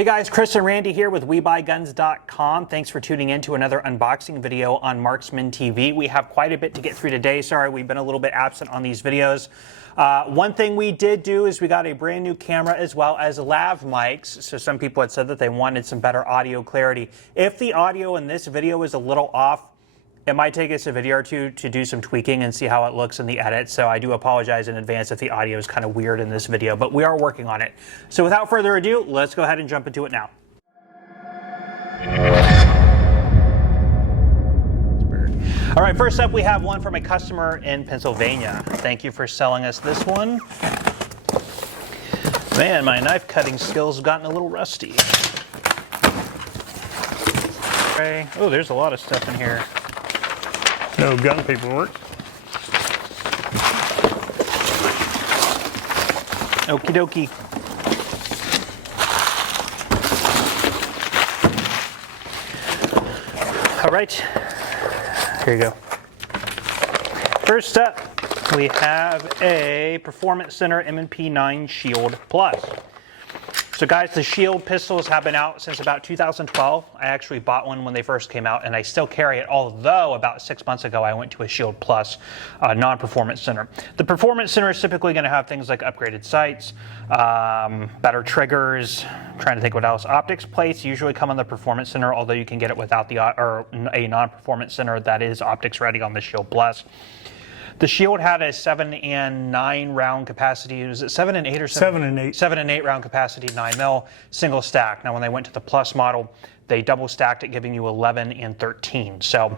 Hey guys, Chris and Randy here with WeBuyGuns.com. Thanks for tuning in to another unboxing video on Marksman TV. We have quite a bit to get through today. Sorry, we've been a little bit absent on these videos. One thing we did do is we got a brand new camera as well as lav mics. So some people had said that they wanted some better audio clarity. If the audio in this video is a little off, it might take us a video or two to do some tweaking and see how it looks in the edit. So I do apologize in advance if the audio is kind of weird in this video, but we are working on it. So without further ado, let's go ahead and jump into it now. All right, first up we have one from a customer in Pennsylvania. Thank you for selling us this one. Man, my knife cutting skills have gotten a little rusty. Okay. Oh, there's a lot of stuff in here. No gun paperwork. Okie dokie. All right, here you go. First up, we have a Performance Center M&P9 Shield Plus. So guys, the Shield pistols have been out since about 2012. I actually bought one when they first came out and I still carry it, although about 6 months ago I went to a Shield Plus non-Performance Center. The Performance Center is typically going to have things like upgraded sights, better triggers, I'm trying to think what else. Optics plates usually come on the Performance Center, although you can get it without the a non-Performance Center that is optics ready on the Shield Plus. The Shield had a 7 and 9 round capacity. Was it 7 and 8 or 7 and 8? 7 and 8 round capacity, 9mm, single stack. Now when they went to the Plus model, they double stacked it, giving you 11 and 13. So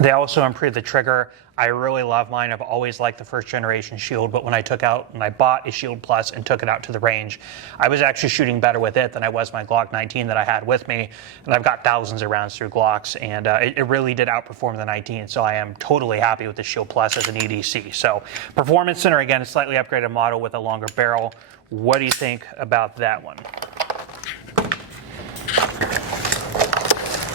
they also improved the trigger. I really love mine. I've always liked the first generation Shield, but when I took out and I bought a Shield Plus and took it out to the range, I was actually shooting better with it than I was my Glock 19 that I had with me. And I've got thousands of rounds through Glocks, and it really did outperform the 19. So I am totally happy with the Shield Plus as an EDC. So Performance Center, again, a slightly upgraded model with a longer barrel. What do you think about that one?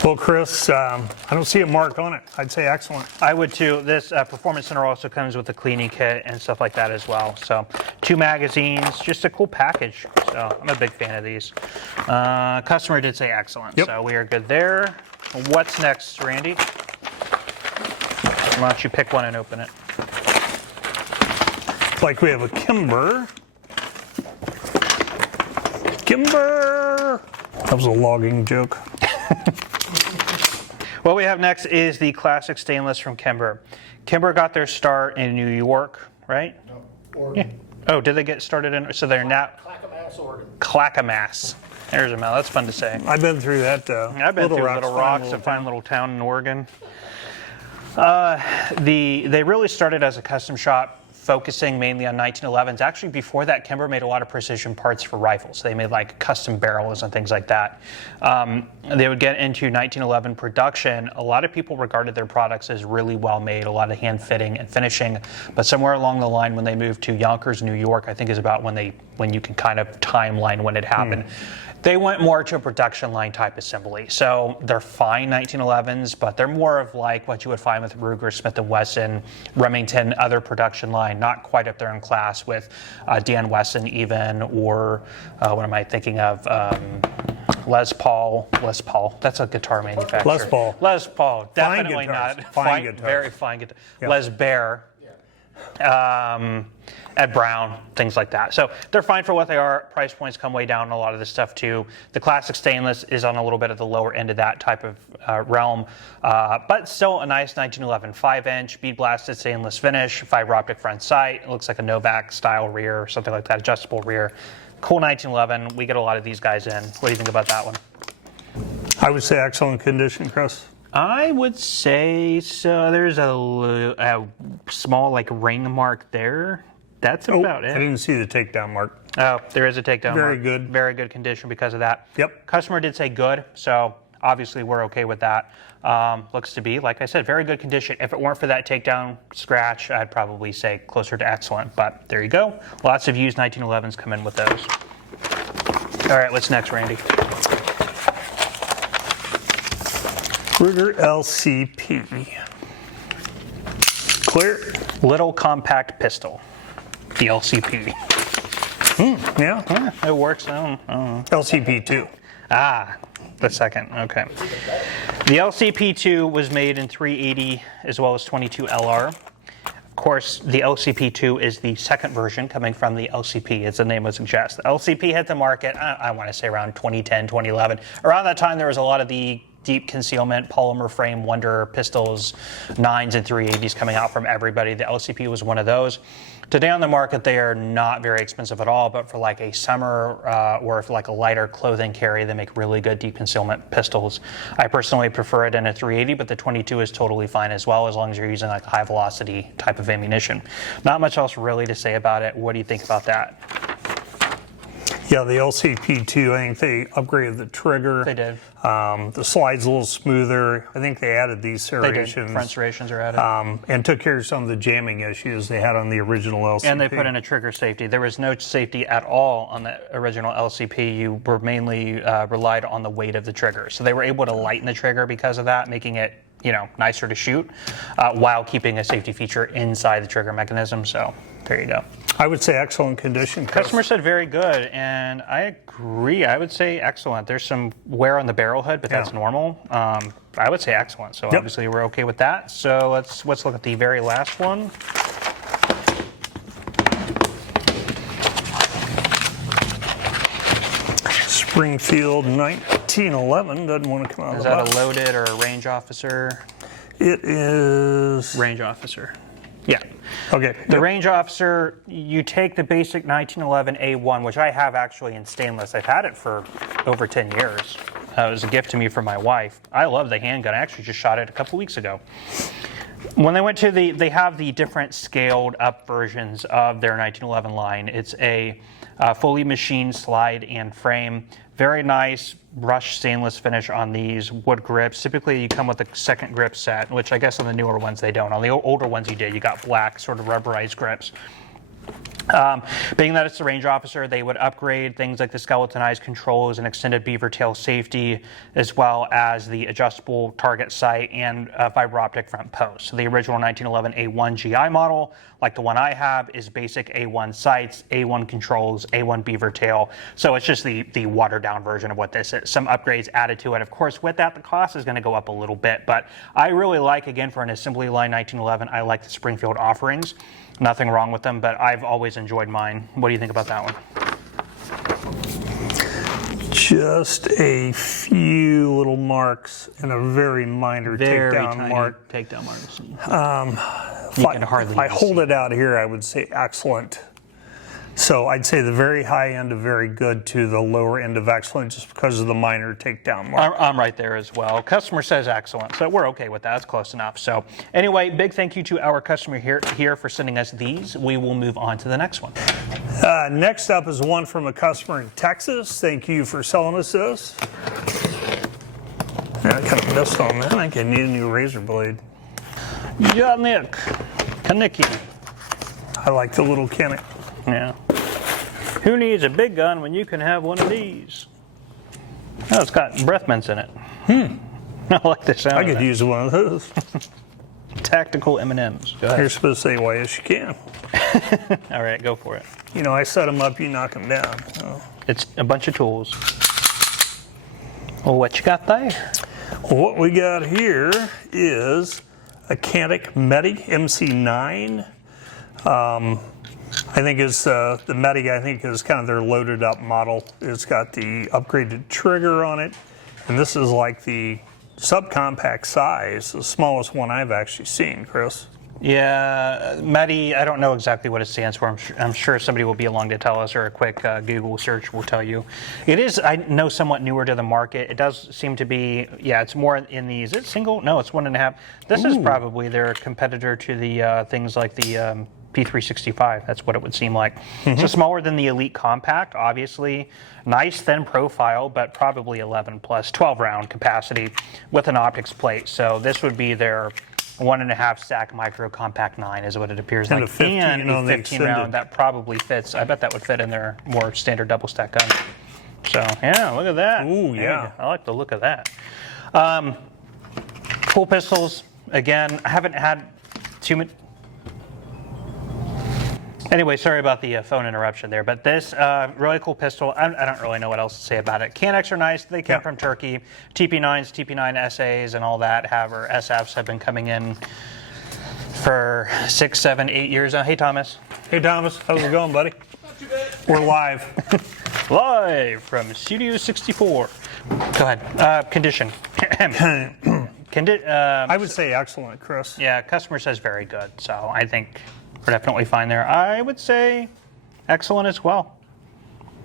Well, Chris, I don't see a mark on it. I'd say excellent. I would too. This Performance Center also comes with a cleaning kit and stuff like that as well. So 2 magazines, just a cool package. So I'm a big fan of these. Customer did say excellent, yep. So we are good there. What's next, Randy? Why don't you pick one and open it? Like we have a Kimber. Kimber! That was a logging joke. What we have next is the classic stainless from Kimber. Kimber got their start in New York, right? No, Oregon. Yeah. Oh, did they get started in? So they're now Clackamas, Oregon. Clackamas. There's a mouth. That's fun to say. I've been through that. I've been through Little Rocks, a fine little town in Oregon. They really started as a custom shop, focusing mainly on 1911s. Actually, before that, Kimber made a lot of precision parts for rifles. They made like custom barrels and things like that. They would get into 1911 production. A lot of people regarded their products as really well made, a lot of hand fitting and finishing. But somewhere along the line, when they moved to Yonkers, New York, I think is about when you can kind of timeline when it happened. They went more to a production line type assembly. So they're fine 1911s, but they're more of like what you would find with Ruger, Smith & Wesson, Remington, other production line, not quite up there in class with Dan Wesson even, or what am I thinking of? Les Paul, that's a guitar manufacturer. Les Paul, definitely not. Fine guitar. Very fine guitar. Yep. Les Baer. Ed Brown, things like that. So they're fine for what they are. Price points come way down on a lot of this stuff too. The classic stainless is on a little bit of the lower end of that type of realm, but still a nice 1911 5-inch bead blasted stainless finish, fiber optic front sight. It looks like a Novak style rear or something like that, adjustable rear. Cool 1911. We get a lot of these guys in. What do you think about that one? I would say excellent condition, Chris. I would say so. There's a small like ring mark there. That's about it. I didn't see the takedown mark. Oh, there is a takedown mark. Very good. Very good condition because of that. Yep. Customer did say good, so obviously we're okay with that. Looks to be, like I said, very good condition. If it weren't for that takedown scratch, I'd probably say closer to excellent, but there you go. Lots of used 1911s come in with those. All right, what's next, Randy? Ruger LCP. Clear. Little compact pistol. The LCP. Yeah. It works. I don't know. LCP2. The second. Okay. The LCP2 was made in 380 as well as 22 LR. Of course, the LCP2 is the second version coming from the LCP, as the name would suggest. The LCP hit the market, I want to say around 2010, 2011. Around that time, there was a lot of the deep concealment, polymer frame, Wonder pistols, 9s and 380s coming out from everybody. The LCP was one of those. Today on the market, they are not very expensive at all, but for like a summer or for like a lighter clothing carry, they make really good deep concealment pistols. I personally prefer it in a 380, but the 22 is totally fine as well, as long as you're using like high velocity type of ammunition. Not much else really to say about it. What do you think about that? Yeah, the LCP2, I think they upgraded the trigger. They did. The slide's a little smoother. I think they added these serrations. They did. Front serrations are added. And took care of some of the jamming issues they had on the original LCP. And they put in a trigger safety. There was no safety at all on the original LCP. You were mainly relied on the weight of the trigger. So they were able to lighten the trigger because of that, making it, you know, nicer to shoot while keeping a safety feature inside the trigger mechanism. So there you go. I would say excellent condition. Chris. Customer said very good, and I agree. I would say excellent. There's some wear on the barrel hood, but that's normal. I would say excellent. So obviously we're okay with that. So let's look at the very last one. Springfield 1911 doesn't want to come out of Is the that box. a loaded or a range officer? It is Range officer. Yeah. okay. The range officer, you take the basic 1911 A1, which I have actually in stainless. I've had it for over 10 years. It was a gift to me from my wife. I love the handgun. I actually just shot it a couple weeks ago. When they went to they have the different scaled up versions of their 1911 line. It's a fully machined slide and frame. Very nice brushed stainless finish on these wood grips. Typically you come with a second grip set, which I guess on the newer ones they don't. On the older ones you did. You got black sort of rubberized grips. Being that it's the range officer, they would upgrade things like the skeletonized controls and extended beaver tail safety, as well as the adjustable target sight and fiber optic front post. So the original 1911 A1 GI model, like the one I have, is basic A1 sights, A1 controls, A1 beaver tail. So it's just the watered down version of what this is. Some upgrades added to it. Of course, with that, the cost is going to go up a little bit, but I really like, again, for an assembly line 1911, I like the Springfield offerings. Nothing wrong with them, but I've always enjoyed mine. What do you think about that one? Just a few little marks and a very minor takedown mark. Takedown marks. If I hold it out here, I would say excellent. So I'd say the very high end of very good to the lower end of excellent, just because of the minor takedown mark. I'm right there as well. Customer says excellent, so we're okay with that. That's close enough. So anyway, big thank you to our customer here for sending us these. We will move on to the next one. Next up is one from a customer in Texas. Thank you for selling us this. Yeah, I kind of missed on that. I think I need a new razor blade. Canik Medi. I like the little Canik. Yeah. Who needs a big gun when you can have one of these? Oh, it's got breath mints in it. I like the sound. I could use one of those. Tactical M&Ms. Go ahead. You're supposed to say, why, yes, you can. All right, go for it. You know, I set them up, you knock them down. So. It's a bunch of tools. Well, what you got there? What we got here is a Canik Medi MC9. I think it's the Medi, I think, is kind of their loaded up model. It's got the upgraded trigger on it. And this is like the subcompact size, the smallest one I've actually seen, Chris. Yeah, Medi, I don't know exactly what it stands for. I'm sure somebody will be along to tell us, or a quick Google search will tell you. It is, I know, somewhat newer to the market. It does seem to be, yeah, it's more in the, is it single? No, it's 1.5. This is probably their competitor to the things like the P365. That's what it would seem like. So smaller than the Elite Compact, obviously. Nice thin profile, but probably 11 plus 12 round capacity with an optics plate. So this would be their 1.5 stack micro compact 9 is what it appears and like. A 15 and on a 15 round that probably fits. I bet that would fit in their more standard double stack gun. So yeah, look at that. Ooh, yeah. I like the look of that. Cool pistols. Again, I haven't had too Anyway, sorry about the phone interruption there, but this really cool pistol, I don't really know what else to say about it. Caniks are nice. They came from Turkey. TP9s, TP9 SAs and all that or SFs have been coming in for 6, 7, 8 years now. Hey, Thomas. Hey, Thomas. How's it going, buddy? Not too bad. We're live. Live from Studio 64. Go ahead. Condition. I would say excellent, Chris. Yeah, customer says very good, so I think we're definitely fine there. I would say excellent as well.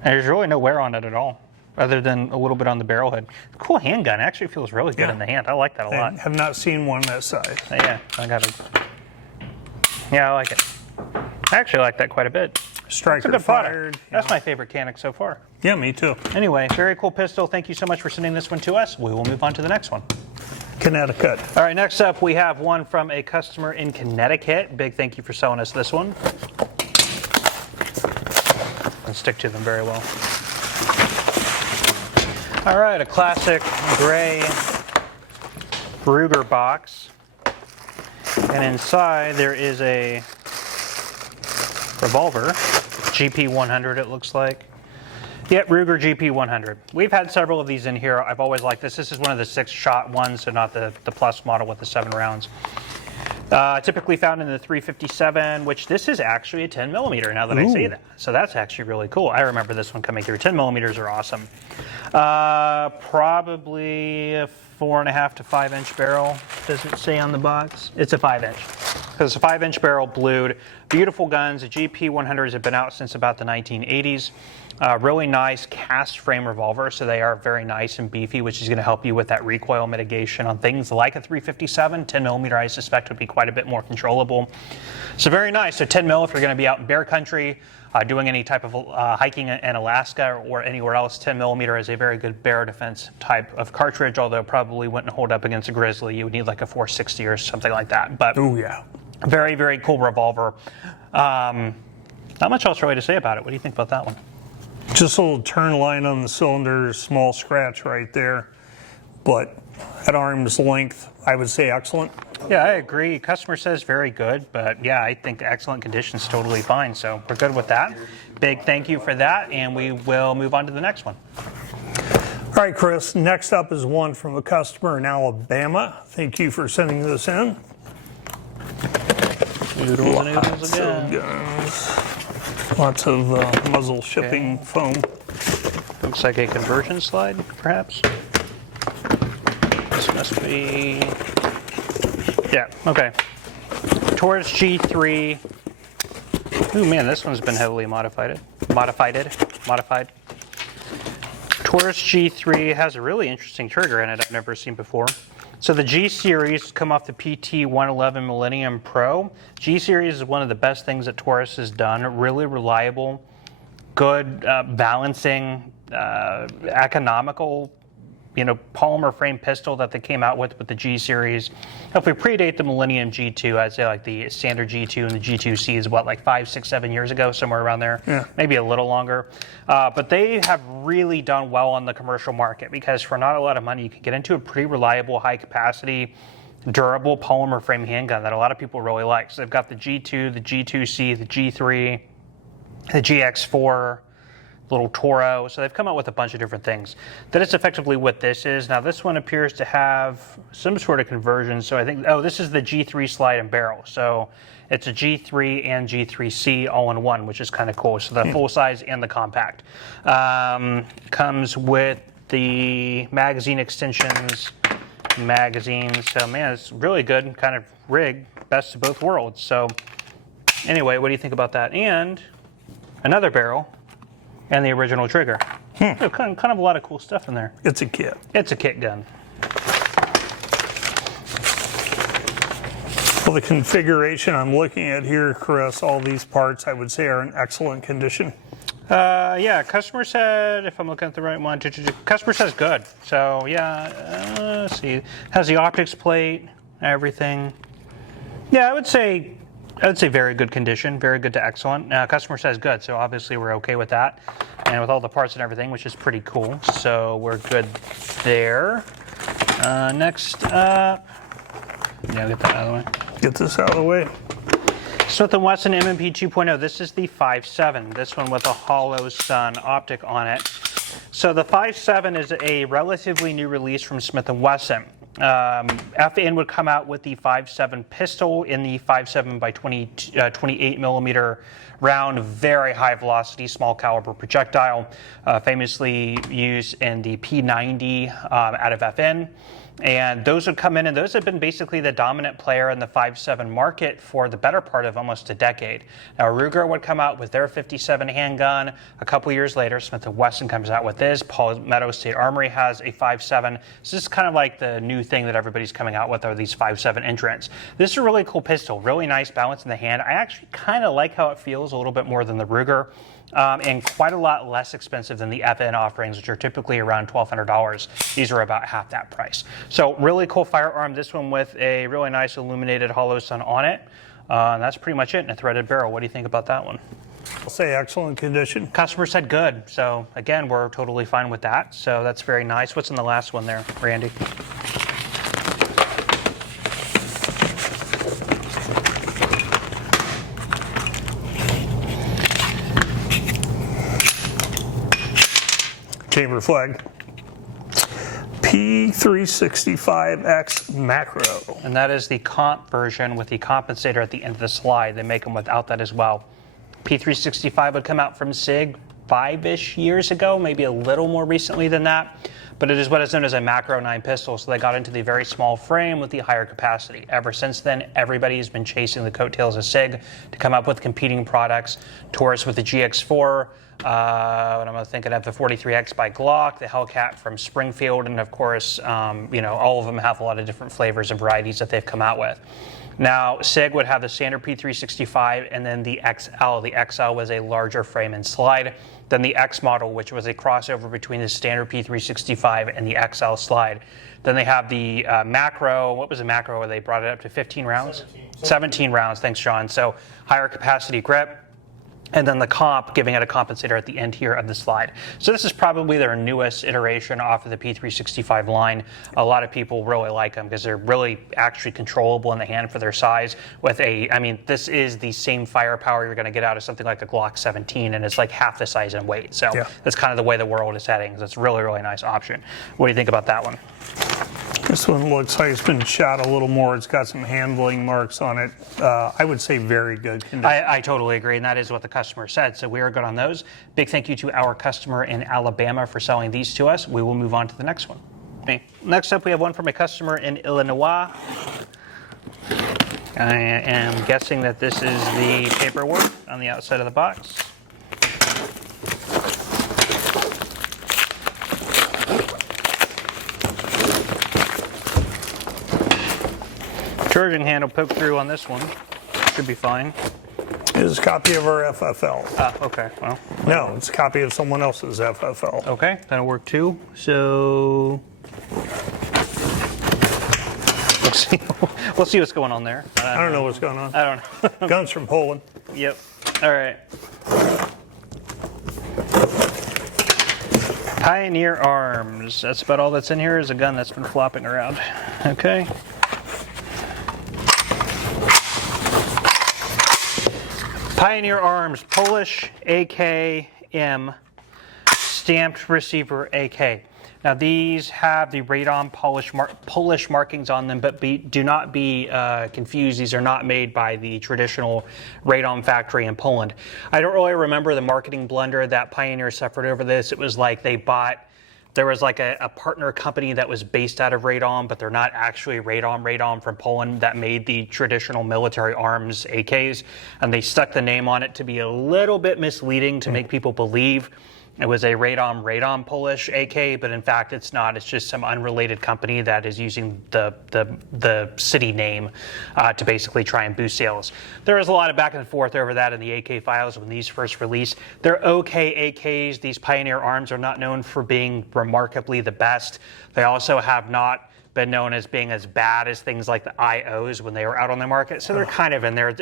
And there's really no wear on it at all, other than a little bit on the barrel head. Cool handgun. It actually feels really good in the hand. I like that a lot. I have not seen one that size. Yeah, I like it. I actually like that quite a bit. Striker It's a good fired. product. That's my favorite Canik so far. Yeah, me too. Anyway, very cool pistol. Thank you so much for sending this one to us. We will move on to the next one. Connecticut. All right, next up we have one from a customer in Connecticut. Big thank you for selling us this one. And stick to them very well. All right, a classic gray Ruger box. And inside there is a revolver, GP100 it looks like. Yep, Ruger GP100. We've had several of these in here. I've always liked this. This is one of the 6-shot ones, so not the plus model with the 7 rounds. Typically found in the 357, which this is actually a 10 millimeter now that I say that. So that's actually really cool. I remember this one coming through. 10 millimeters are awesome. Probably a 4.5 to 5 inch barrel. Does it say on the box? It's a 5 inch. Because it's a 5 inch barrel, blued. Beautiful guns. The GP100s have been out since about the 1980s. Really nice cast frame revolver, so they are very nice and beefy, which is going to help you with that recoil mitigation on things like a 357. 10 millimeter, I suspect, would be quite a bit more controllable. So very nice. So 10 mil if you're going to be out in bear country, doing any type of hiking in Alaska or anywhere else. 10 millimeter is a very good bear defense type of cartridge, although probably wouldn't hold up against a grizzly. You would need like a 460 or something like that. But yeah. Very, very cool revolver. Not much else really to say about it. What do you think about that one? Just a little turn line on the cylinder, small scratch right there. But at arm's length, I would say excellent. Yeah, I agree. Customer says very good, but yeah, I think excellent condition is totally fine. So we're good with that. Big thank you for that, and we will move on to the next one. All right, Chris, next up is one from a customer in Alabama. Thank you for sending this in. Noodles and noodles Lots again. of guns. Lots of muzzle shipping foam. Looks like a conversion slide, perhaps. This must be... Yeah, okay. Taurus G3. Ooh, man, this one's been heavily modified. Taurus G3 has a really interesting trigger in it I've never seen before. So the G series come off the PT111 Millennium Pro. G series is one of the best things that Taurus has done. Really reliable, good balancing, economical, polymer frame pistol that they came out with the G series. If we predate the Millennium G2, I'd say like the standard G2 and the G2C is what, like 5, 6, 7 years ago, somewhere around there. Yeah. Maybe a little longer. But they have really done well on the commercial market because for not a lot of money, you can get into a pretty reliable, high capacity, durable polymer frame handgun that a lot of people really like. So they've got the G2, the G2C, the G3, the GX4, little Toro. So they've come out with a bunch of different things. That is effectively what this is. Now this one appears to have some sort of conversion. So I think, this is the G3 slide and barrel. So it's a G3 and G3C all in one, which is kind of cool. So the full size and the compact. Comes with the magazine extensions, magazines. So man, it's really good kind of rig, best of both worlds. So anyway, what do you think about that? And another barrel. And the original trigger. So kind of a lot of cool stuff in there. It's a kit. It's a kit gun. Well, the configuration I'm looking at here, Chris, all these parts I would say are in excellent condition. Yeah, customer said, if I'm looking at the right one, customer says good. So yeah, let's see. Has the optics plate, everything. Yeah, I would say very good condition, very good to excellent. Customer says good, so obviously we're okay with that. And with all the parts and everything, which is pretty cool. So we're good there. Next up, get that out of the way. Get this out of the way. Smith & Wesson M&P 2.0. This is the 5.7. This one with a hollow sun optic on it. So the 5.7 is a relatively new release from Smith & Wesson. FN would come out with the 5.7 pistol in the 5.7 by 28 millimeter round, very high velocity, small caliber projectile, famously used in the P90 out of FN. And those would come in, and those have been basically the dominant player in the 5.7 market for the better part of almost a decade. Now, Ruger would come out with their 57 handgun. A couple years later, Smith & Wesson comes out with this. Palmetto State Armory has a 5.7. So this is kind of like the new thing that everybody's coming out with, are these 5.7 entrants. This is a really cool pistol, really nice balance in the hand. I actually kind of like how it feels a little bit more than the Ruger. And quite a lot less expensive than the FN offerings, which are typically around $1,200. These are about half that price. So really cool firearm. This one with a really nice illuminated hollow sun on it. And that's pretty much it in a threaded barrel. What do you think about that one? I'll say excellent condition. Customer said good. So again, we're totally fine with that. So that's very nice. What's in the last one there, Randy? Chamber flag. P365X macro. And that is the comp version with the compensator at the end of the slide. They make them without that as well. P365 would come out from SIG 5-ish years ago, maybe a little more recently than that. But it is what is known as a macro 9 pistol, so they got into the very small frame with the higher capacity. Ever since then, everybody has been chasing the coattails of SIG to come up with competing products. Taurus with the GX4, what am I thinking of, the 43X by Glock, the Hellcat from Springfield, and of course, all of them have a lot of different flavors and varieties that they've come out with. Now, SIG would have the standard P365 and then the XL. The XL was a larger frame and slide than the X model, which was a crossover between the standard P365 and the XL slide. Then they have the macro. What was the macro where they brought it up to 15 rounds? 17 rounds, thanks, John. So higher capacity grip. And then the comp, giving it a compensator at the end here of the slide. So this is probably their newest iteration off of the P365 line. A lot of people really like them because they're really actually controllable in the hand for their size. This is the same firepower you're going to get out of something like a Glock 17, and it's like half the size and weight. So that's kind of the way the world is heading. So it's a really, really nice option. What do you think about that one? This one looks like it's been shot a little more. It's got some handling marks on it. I would say very good condition. I totally agree, and that is what the customer said. So we are good on those. Big thank you to our customer in Alabama for selling these to us. We will move on to the next one. Okay. Next up, we have one from a customer in Illinois. I am guessing that this is the paperwork on the outside of the box. Charging handle poked through on this one. Should be fine. Is a copy of our FFL. Okay, well. No, it's a copy of someone else's FFL. Okay, that'll work too. So we'll see what's going on there. I don't know what's going on. I don't know. Guns from Poland. Yep. All right. Pioneer Arms. That's about all that's in here, is a gun that's been flopping around. Okay. Pioneer Arms, Polish AK-M, stamped receiver AK. Now these have the radon Polish markings on them, but do not be confused. These are not made by the traditional radon factory in Poland. I don't really remember the marketing blunder that Pioneer suffered over this. It was like there was like a partner company that was based out of Radom, but they're not actually Radom from Poland, that made the traditional military arms AKs. And they stuck the name on it to be a little bit misleading to make people believe it was a Radom Polish AK, but in fact it's not. It's just some unrelated company that is using the city name to basically try and boost sales. There was a lot of back and forth over that in the AK files when these first released. They're okay AKs. These Pioneer Arms are not known for being remarkably the best. They also have not been known as being as bad as things like the IOs when they were out on the market. So they're kind of in there.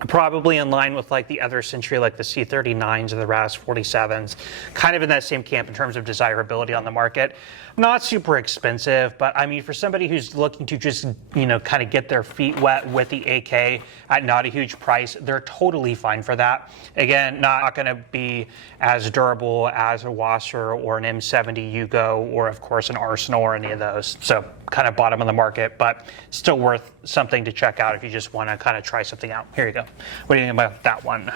Probably in line with like the other Century, like the C39s or the RAS 47s, kind of in that same camp in terms of desirability on the market. Not super expensive, but I mean, for somebody who's looking to just, you know, kind of get their feet wet with the AK at not a huge price, they're totally fine for that. Again, not going to be as durable as a Wasser or an M70 Yugo or of course an Arsenal or any of those. So kind of bottom of the market, but still worth something to check out if you just want to kind of try something out. Here you go. What do you think about that one?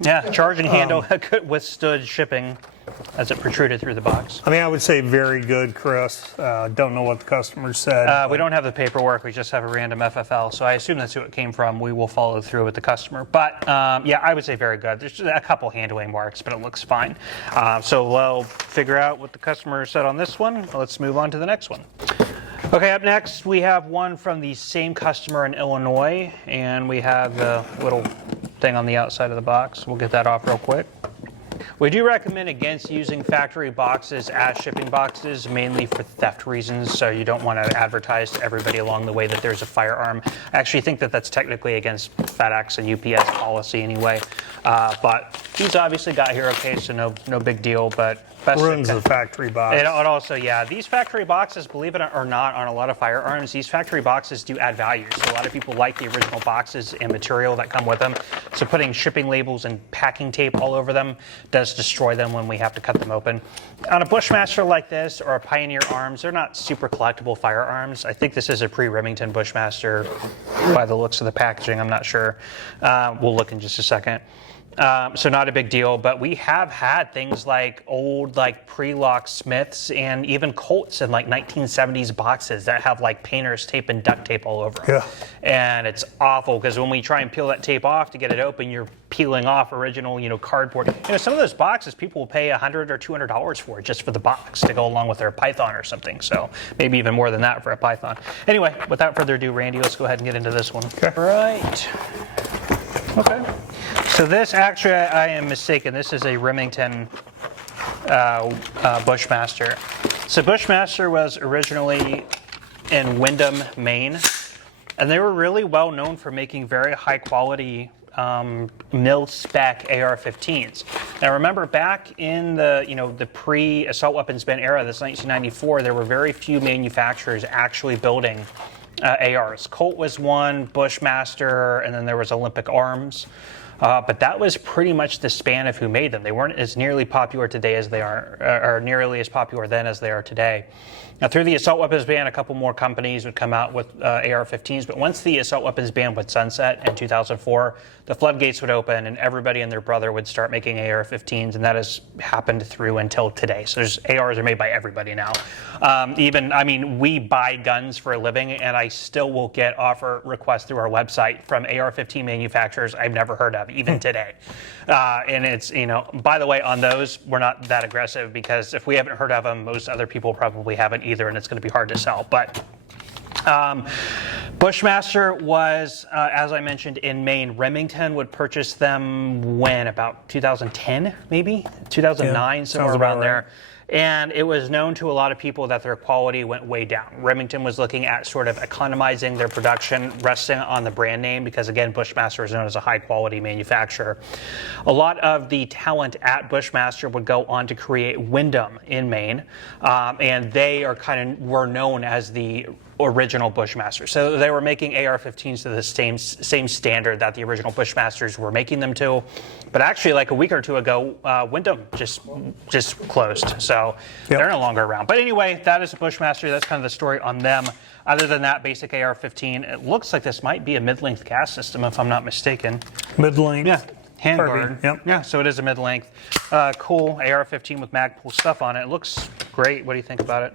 Yeah, charge and handle could withstood shipping as it protruded through the box. I mean, I would say very good, Chris. Don't know what the customer said. We don't have the paperwork. We just have a random FFL, so I assume that's who it came from. We will follow through with the customer. But yeah, I would say very good. There's just a couple handling marks, but it looks fine. So we'll figure out what the customer said on this one. Let's move on to the next one. Okay, up next we have one from the same customer in Illinois, and we have the little thing on the outside of the box. We'll get that off real quick. We do recommend against using factory boxes as shipping boxes, mainly for theft reasons, so you don't want to advertise to everybody along the way that there's a firearm. I actually think that that's technically against FedEx and UPS policy anyway, but these obviously got here okay, so no big deal, but best Ruins the factory box. it also, yeah, these factory boxes, believe it or not, on a lot of firearms, these factory boxes do add value. So a lot of people like the original boxes and material that come with them. So putting shipping labels and packing tape all over them does destroy them when we have to cut them open. On a Bushmaster like this or a Pioneer Arms, they're not super collectible firearms. I think this is a pre-Remington Bushmaster by the looks of the packaging. I'm not sure. We'll look in just a second. So not a big deal, but we have had things like old like pre-lock Smiths and even Colts in like 1970s boxes that have like painter's tape and duct tape all over them. Yeah. And it's awful because when we try and peel that tape off to get it open, you're peeling off original, you know, cardboard. You know, some of those boxes people will pay $100 or $200 for just for the box to go along with their Python or something. So maybe even more than that for a Python. Anyway, without further ado, Randy, let's go ahead and get into this one. Okay. Right. Okay. So this, actually, I am mistaken. This is a Remington Bushmaster. So Bushmaster was originally in Windham, Maine, and they were really well known for making very high quality mil-spec AR-15s. Now remember, back in the pre-assault weapons ban era, this 1994, there were very few manufacturers actually building ARs. Colt was one, Bushmaster, and then there was Olympic Arms. But that was pretty much the span of who made them. They weren't as nearly popular today as they are, or nearly as popular then as they are today. Now, through the assault weapons ban, a couple more companies would come out with AR-15s, but once the assault weapons ban would sunset in 2004, the floodgates would open and everybody and their brother would start making AR-15s, and that has happened through until today. So ARs are made by everybody now. We buy guns for a living, and I still will get offer requests through our website from AR-15 manufacturers I've never heard of, even today. And it's, by the way, on those, we're not that aggressive because if we haven't heard of them, most other people probably haven't either, and it's going to be hard to sell. But Bushmaster was, as I mentioned, in Maine. Remington would purchase them when? About 2010, maybe? 2009, somewhere around there. And it was known to a lot of people that their quality went way down. Remington was looking at sort of economizing their production, resting on the brand name, because again, Bushmaster is known as a high quality manufacturer. A lot of the talent at Bushmaster would go on to create Windham in Maine, and they were known as the original Bushmaster. So they were making AR-15s to the same standard that the original Bushmasters were making them to. But actually, like a week or two ago, Windham just closed. So they're no longer around. But anyway, that is a Bushmaster. That's kind of the story on them. Other than that, basic AR-15. It looks like this might be a mid-length cast system, if I'm not mistaken. Mid-length. Yeah. Handguard. Yep. Yeah, so it is a mid-length. Cool AR-15 with Magpul stuff on it. It looks great. What do you think about it?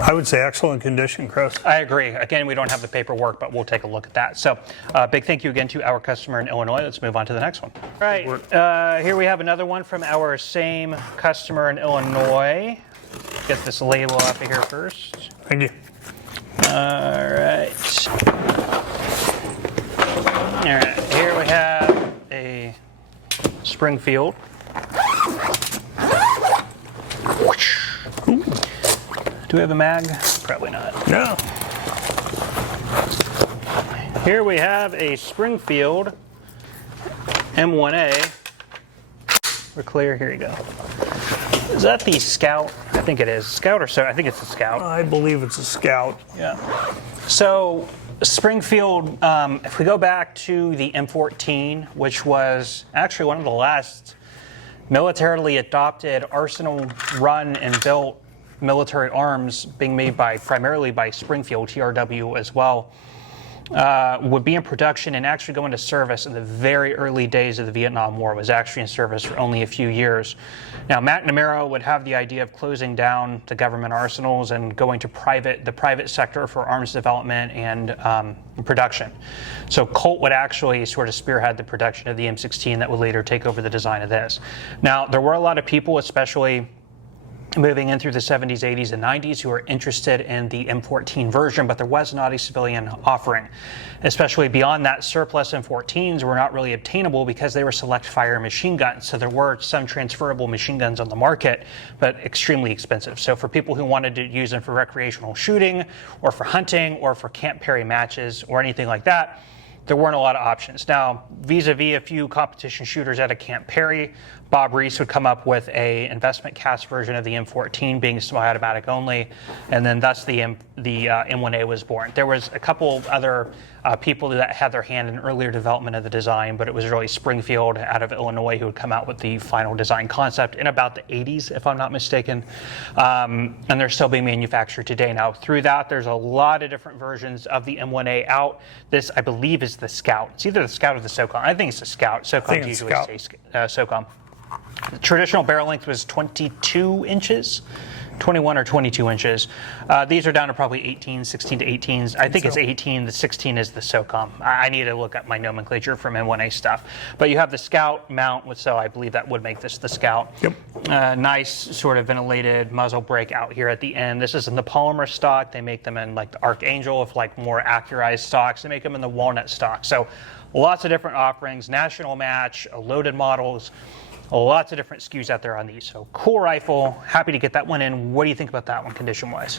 I would say excellent condition, Chris. I agree. Again, we don't have the paperwork, but we'll take a look at that. So big thank you again to our customer in Illinois. Let's move on to the next one. All right, here we have another one from our same customer in Illinois. Get this label off of here first. Thank you. All right. All right, here we have a Springfield. Do we have a mag? Probably not. No. Here we have a Springfield M1A. We're clear, here you go. Is that the Scout? I think it is. Scout or so? I think it's a Scout. I believe it's a Scout. Yeah. So Springfield, if we go back to the M14, which was actually one of the last militarily adopted arsenal run and built military arms being made primarily by Springfield, TRW as well, would be in production and actually go into service in the very early days of the Vietnam War. It was actually in service for only a few years. Now, McNamara would have the idea of closing down the government arsenals and going to the private sector for arms development and production. So Colt would actually sort of spearhead the production of the M16 that would later take over the design of this. Now, there were a lot of people, especially moving in through the 70s, 80s, and 90s who are interested in the M14 version, but there was not a civilian offering. Especially beyond that, surplus M14s were not really obtainable because they were select fire machine guns. So there were some transferable machine guns on the market, but extremely expensive. So for people who wanted to use them for recreational shooting or for hunting or for Camp Perry matches or anything like that, there weren't a lot of options. Now, vis-a-vis a few competition shooters at a Camp Perry, Bob Reese would come up with a investment cast version of the M14 being semi-automatic only, and then thus the M1A was born. There was a couple of other people that had their hand in earlier development of the design, but it was really Springfield out of Illinois who would come out with the final design concept in about the 80s, if I'm not mistaken. And they're still being manufactured today. Now, through that, there's a lot of different versions of the M1A out. This, I believe, is the Scout. It's either the Scout or the SOCOM. I think it's the Scout. SOCOM usually say SOCOM. The traditional barrel length was 22 inches. 21 or 22 inches. These are down to probably 18, 16 to 18s. I think it's 18. The 16 is the SOCOM. I need to look up my nomenclature from M1A stuff. But you have the Scout mount, so I believe that would make this the Scout. Yep. Nice sort of ventilated muzzle brake out here at the end. This is in the polymer stock. They make them in like the Archangel, if like more accurized stocks. They make them in the walnut stock. So lots of different offerings, national match, loaded models. Lots of different SKUs out there on these. So cool rifle, happy to get that one in. What do you think about that one condition-wise?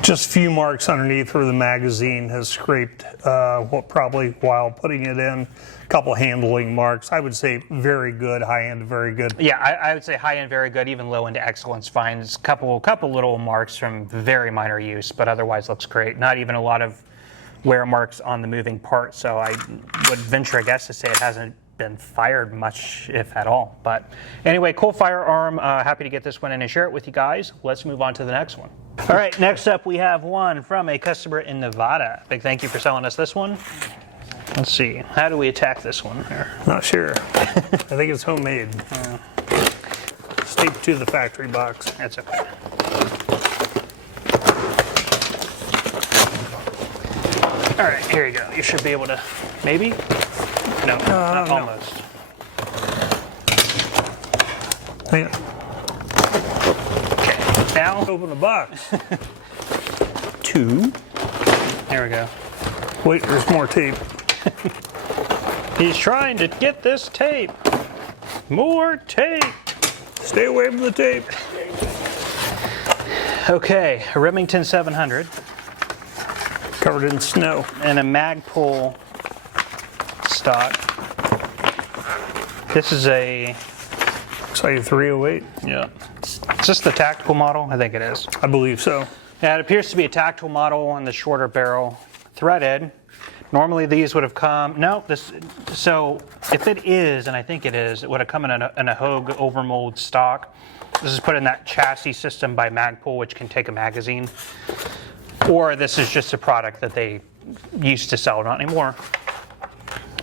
Just a few marks underneath where the magazine has scraped, probably while putting it in. A couple handling marks. I would say very good, high-end, very good. Yeah, I would say high-end, very good, even low-end excellence fine. It's a couple little marks from very minor use, but otherwise looks great. Not even a lot of wear marks on the moving part, so I would venture, I guess, to say it hasn't been fired much, if at all. But anyway, cool firearm. Happy to get this one in and share it with you guys. Let's move on to the next one. All right, next up we have one from a customer in Nevada. Big thank you for selling us this one. Let's see, how do we attack this one here? Not sure. I think it's homemade. Taped to the factory box. That's okay. All right, here you go. You should be able to, maybe? No, not almost. Hang on. Okay, now Open the box. 2. There we go. Wait, there's more tape. He's trying to get this tape. More tape. Stay away from the tape. Okay, a Remington 700. Covered in snow. And a Magpul stock. This is a... Looks like a 308. Yeah. Is this the tactical model? I think it is. I believe so. Yeah, it appears to be a tactical model on the shorter barrel, threaded. Normally these would have come, no, this, so if it is, and I think it is, it would have come in a Hogue overmold stock. This is put in that chassis system by Magpul, which can take a magazine. Or this is just a product that they used to sell, not anymore.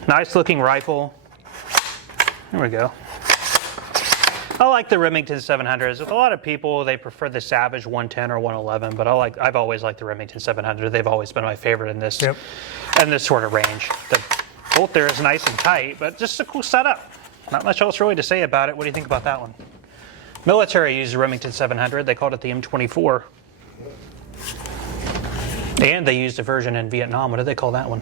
Nice looking rifle. There we go. I like the Remington 700s. With a lot of people, they prefer the Savage 110 or 111, but I've always liked the Remington 700. They've always been my favorite in this, in this sort of range. The bolt there is nice and tight, but just a cool setup. Not much else really to say about it. What do you think about that one? Military used the Remington 700. They called it the M24. And they used a version in Vietnam. What did they call that one?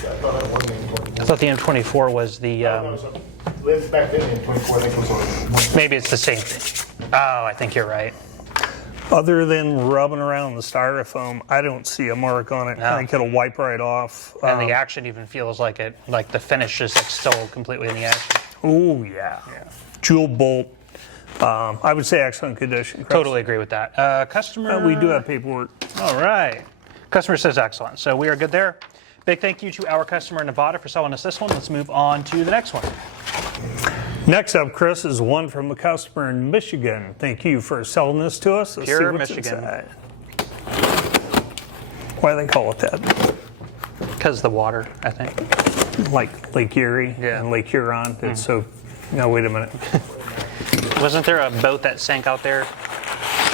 I thought the M24 was the... Back then, the M24, I think was on. Maybe it's the same thing. Oh, I think you're right. Other than rubbing around the styrofoam, I don't see a mark on it. No. I think it'll wipe right off. And the action even feels like the finish is like still completely in the action. Oh yeah. Jewel bolt. I would say excellent condition. Chris. Totally agree with that. Customer. We do have paperwork. All right. Customer says excellent. So we are good there. Big thank you to our customer in Nevada for selling us this one. Let's move on to the next one. Next up, Chris, is one from a customer in Michigan. Thank you for selling this to us. Let's Pure see what's Michigan. inside. Why do they call it that? Because the water, I think. Like Lake Erie and Lake Huron. It's so. No, wait a minute. Wasn't there a boat that sank out there?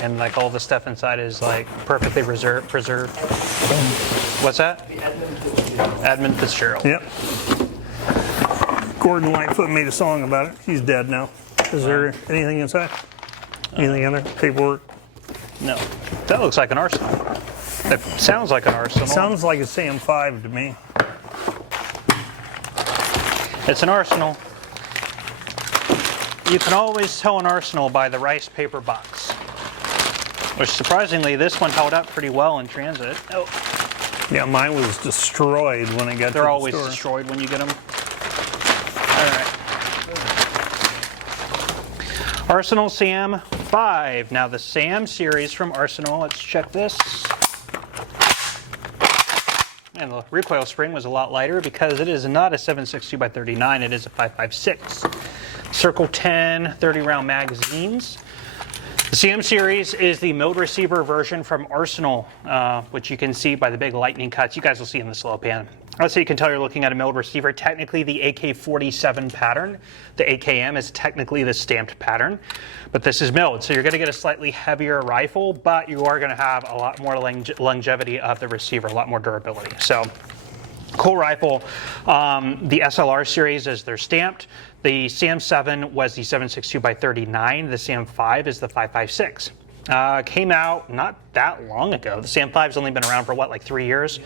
And like all the stuff inside is like perfectly preserved. What's that? Edmund Fitzgerald. Yep. Gordon Lightfoot made a song about it. He's dead now. Is there anything inside? Anything in there? Paperwork? No. That looks like an arsenal. It sounds like an arsenal. Sounds like a Sam 5 to me. It's an arsenal. You can always tell an arsenal by the rice paper box. Which surprisingly, this one held up pretty well in transit. Oh, Yeah, mine was destroyed when it got to they're the always store. destroyed when you get them. All right. Arsenal Sam 5. Now the Sam series from Arsenal. Let's check this. And the recoil spring was a lot lighter because it is not a 7.62x39. It is a 5.56. Circle 10 30-round magazines. The Sam series is the milled receiver version from Arsenal, which you can see by the big lightning cuts. You guys will see in the slow pan. Also, you can tell you're looking at a milled receiver. Technically, the AK-47 pattern, the AKM, is technically the stamped pattern, but this is milled. So you're going to get a slightly heavier rifle, but you are going to have a lot more longevity of the receiver, a lot more durability. So cool rifle. The SLR series is they're stamped. The Sam 7 was the 7.62x39. The Sam 5 is the 5.56. Came out not that long ago. The Sam 5's only been around for what, like 3 years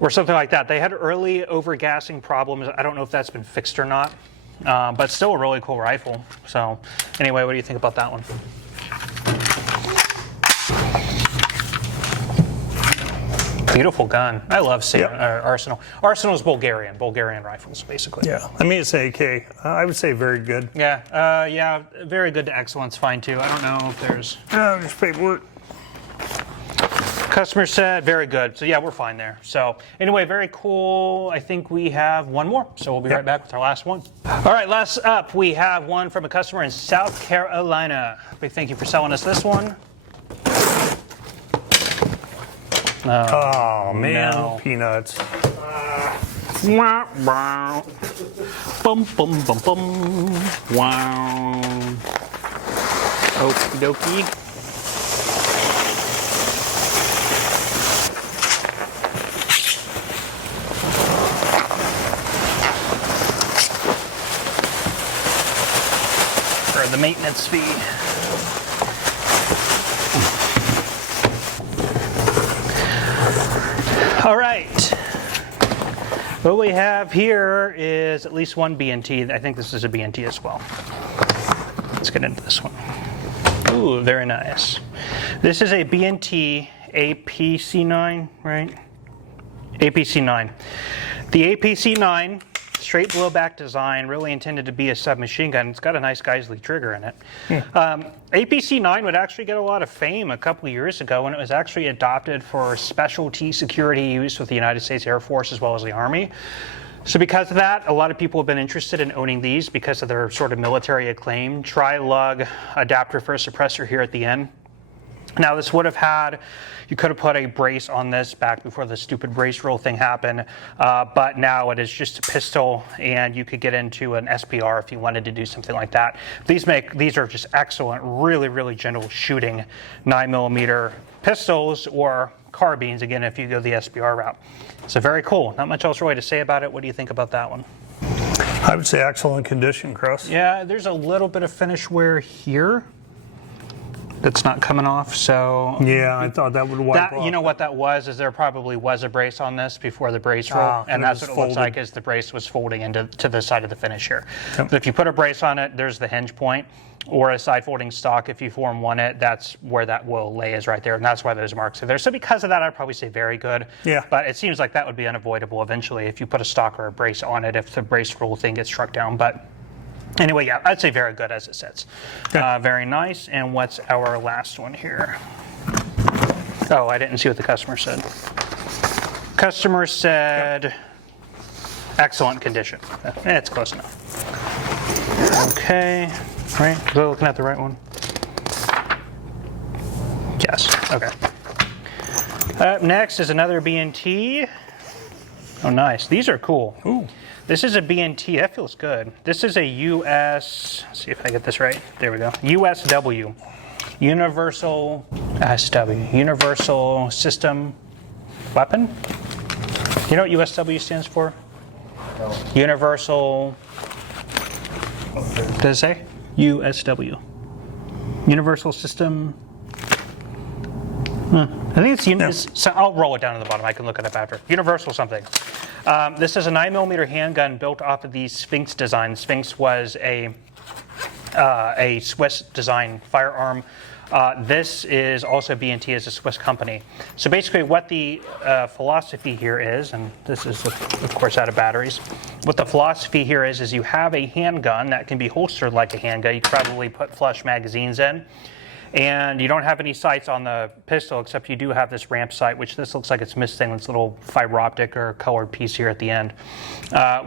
or something like that. They had early overgassing problems. I don't know if that's been fixed or not, but still a really cool rifle. So anyway, what do you think about that one? Beautiful gun. I love Arsenal. Arsenal's Bulgarian rifles, basically. Yeah, I mean, it's AK. I would say very good. Yeah, yeah, very good to excellent's fine too. I don't know if there's... There's paperwork. Customer said very good. So yeah, we're fine there. So anyway, very cool. I think we have one more. So we'll be right back with our last one. All right, last up, we have one from a customer in South Carolina. Big thank you for selling us this one. Oh, man. no. Peanuts. Bum, bum, bum, bum. Wow. Okie dokie. For the maintenance fee. All right. What we have here is at least one B&T. I think this is a B&T as well. Let's get into this one. Ooh, very nice. This is a B&T APC9, right? APC9. The APC9, straight blowback design, really intended to be a submachine gun. It's got a nice Geisley trigger in it. APC9 would actually get a lot of fame a couple of years ago when it was actually adopted for specialty security use with the United States Air Force as well as the Army. So because of that, a lot of people have been interested in owning these because of their sort of military acclaim. Tri-lug adapter for a suppressor here at the end. Now this would have had, you could have put a brace on this back before the stupid brace roll thing happened, but now it is just a pistol and you could get into an SPR if you wanted to do something like that. These are just excellent, really, really gentle shooting 9mm pistols or carbines, again, if you go the SPR route. So very cool. Not much else really to say about it. What do you think about that one? I would say excellent condition, Chris. Yeah, there's a little bit of finish wear here. that's not coming off. So Yeah, I thought that would wipe that, off. you know what that was, is there probably was a brace on this before the brace roll, Ah, and and it that's was what it looks folded. like, is the brace was folding into the side of the finish here. Yep. But if you put a brace on it, there's the hinge point, or a side folding stock. If you form one it, that's where that will lay, is right there, and that's why those marks are there. So because of that, I'd probably say very good. Yeah. But it seems like that would be unavoidable eventually if you put a stock or a brace on it, if the brace roll thing gets struck down. But anyway, yeah, I'd say very good as it sits. Okay. Very nice. And what's our last one here? Oh, I didn't see what the customer said. Customer said excellent condition. It's close enough. Okay, right? Was I looking at the right one? Yes. Okay. Up next is another B&T. Oh, nice. These are cool. Ooh. This is a B&T. That feels good. This is a US. Let's see if I get this right. There we go. USW. Universal SW. Universal System Weapon. You know what USW stands for? No. Universal. Does it say? USW. Universal System. I think it's, so I'll roll it down to the bottom. I can look it up after. Universal something. This is a 9mm handgun built off of the Sphinx design. Sphinx was a Swiss design firearm. This is also B&T, as a Swiss company. So basically what the philosophy here is, and this is of course out of batteries, what the philosophy here is you have a handgun that can be holstered like a handgun. You could probably put flush magazines in. And you don't have any sights on the pistol, except you do have this ramp sight, which this looks like it's missing this little fiber optic or colored piece here at the end,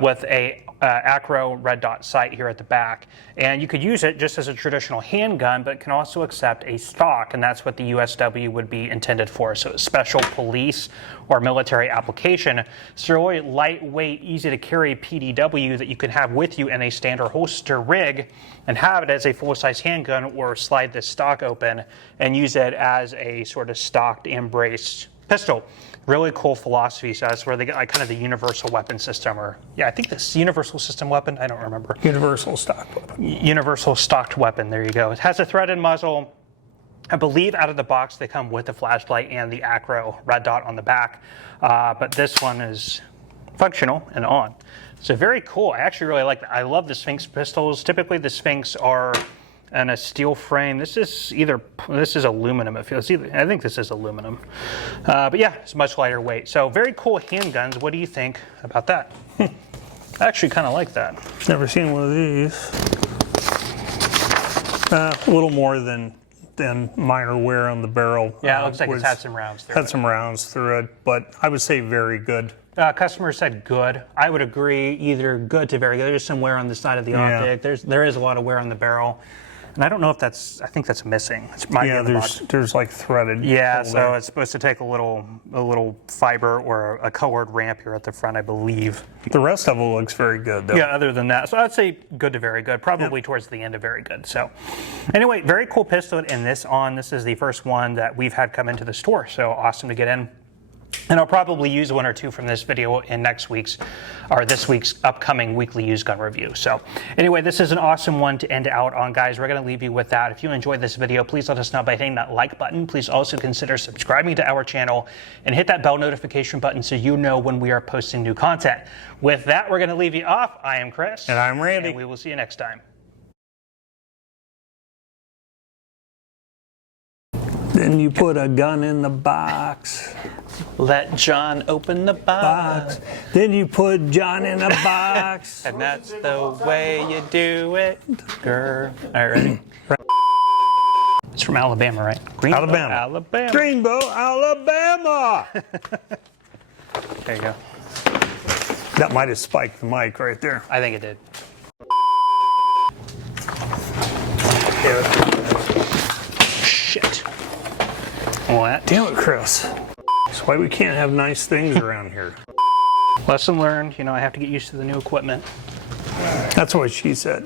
with a acro red dot sight here at the back. And you could use it just as a traditional handgun, but it can also accept a stock, and that's what the USW would be intended for. So it's special police or military application. It's a really lightweight, easy to carry PDW that you can have with you in a standard holster rig and have it as a full-size handgun, or slide this stock open and use it as a sort of stocked and braced pistol. Really cool philosophy. So that's where they get like kind of the universal weapon system, or yeah, I think this universal system weapon. I don't remember. Universal stock weapon. Universal stocked weapon. There you go. It has a threaded muzzle. I believe out of the box they come with the flashlight and the acro red dot on the back, but this one is functional and on. So very cool. I actually really like that. I love the Sphinx pistols. Typically the Sphinx are in a steel frame. This is aluminum. It feels either. I think this is aluminum. But yeah, it's much lighter weight. So very cool handguns. What do you think about that? I actually kind of like that. Never seen one of these. A little more than minor wear on the barrel. Yeah, it looks like it's had some rounds through it. Had some rounds through it, but I would say very good. Customer said good. I would agree, either good to very good. There's some wear on the side of the Yeah. optic. There is a lot of wear on the barrel. And I don't know if that's, I think that's missing. It might be Yeah, in the box. there's like threaded. Yeah, hole so there. it's supposed to take a little fiber or a colored ramp here at the front, I believe. The rest of it looks very good, though. Yeah, other than that. So I'd say good to very good, probably towards the end of very good. So anyway, very cool pistol in this on. This is the first one that we've had come into the store, so awesome to get in. And I'll probably use one or two from this video in next week's, or this week's upcoming weekly used gun review. So anyway, this is an awesome one to end out on, guys. We're going to leave you with that. If you enjoyed this video, please let us know by hitting that like button. Please also consider subscribing to our channel and hit that bell notification button so you know when we are posting new content. With that, we're going to leave you off. I am Chris. And I'm Randy. And we will see you next time. Then you put a gun in the box. Let John open the box. Then you put John in a box. And that's the way you do it, girl. All right, ready? It's from Alabama, right? Greenbow, Alabama. Alabama. Greenbow, Alabama. There you go. That might have spiked the mic right there. I think it did. Shit. What? Damn it, Chris. That's why we can't have nice things around here. Lesson learned. You know, I have to get used to the new equipment. That's what she said.